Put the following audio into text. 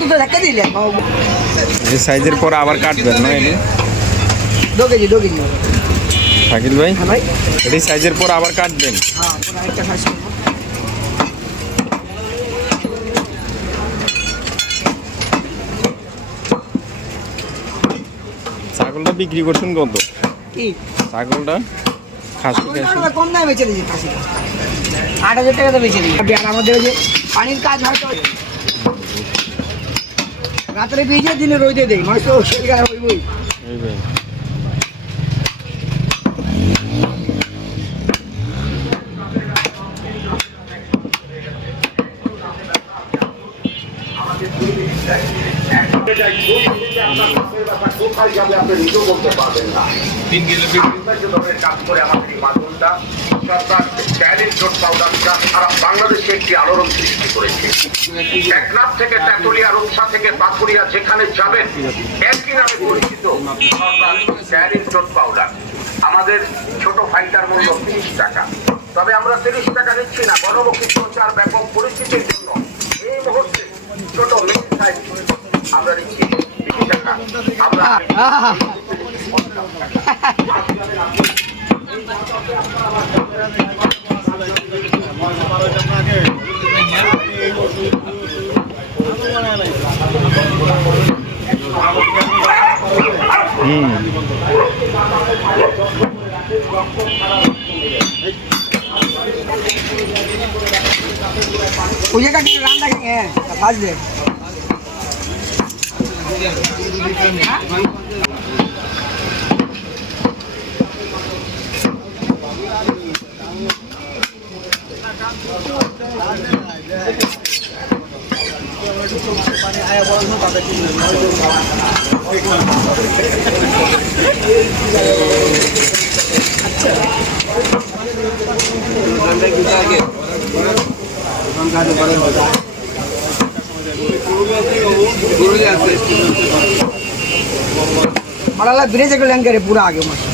তো ধাক্কা দিলে এই সাইজের পর আবার কাটবেন না এনে 2 কেজি শাকিল ভাই হ্যাঁ ভাই এই সাইজের পর আবার কাটবেন হ্যাঁ পুরো একটা সাইজ করব ছাগলটা বিক্রি করছেন কত কি ছাগলটা খাসি কম দামে বেচে দিয়েছি খাসি 8,000 টাকা বেচে দিই আর আমাদের যে পানির কাজ হয়তো রাত্রে ভিজে দিনে রইতে দেই মাছ তো সেখানে হইবই বাংলাদেশে একটি আলোড়ন সৃষ্টি করেছে। টেকনাফ থেকে তেতুলিয়া, রূপসা থেকে পাথুরিয়া যেখানে যাবেন একই নামে পরিচিত ক্যারির জোট পাউডার। আমাদের ছোট ফাইটার মূল্য 30 টাকা, তবে আমরা 30 টাকা নিচ্ছি না। গণমুখী প্রচার ব্যাপক পরিস্থিতির জন্য এই মুহূর্তে ছোট মেন সাইজ আমরা নিচ্ছি 20 টাকা। আমরা पूजा का राम रखेंगे फास्ट दे बड़ा ब्रिज को लेंगे पूरा आगे मस्त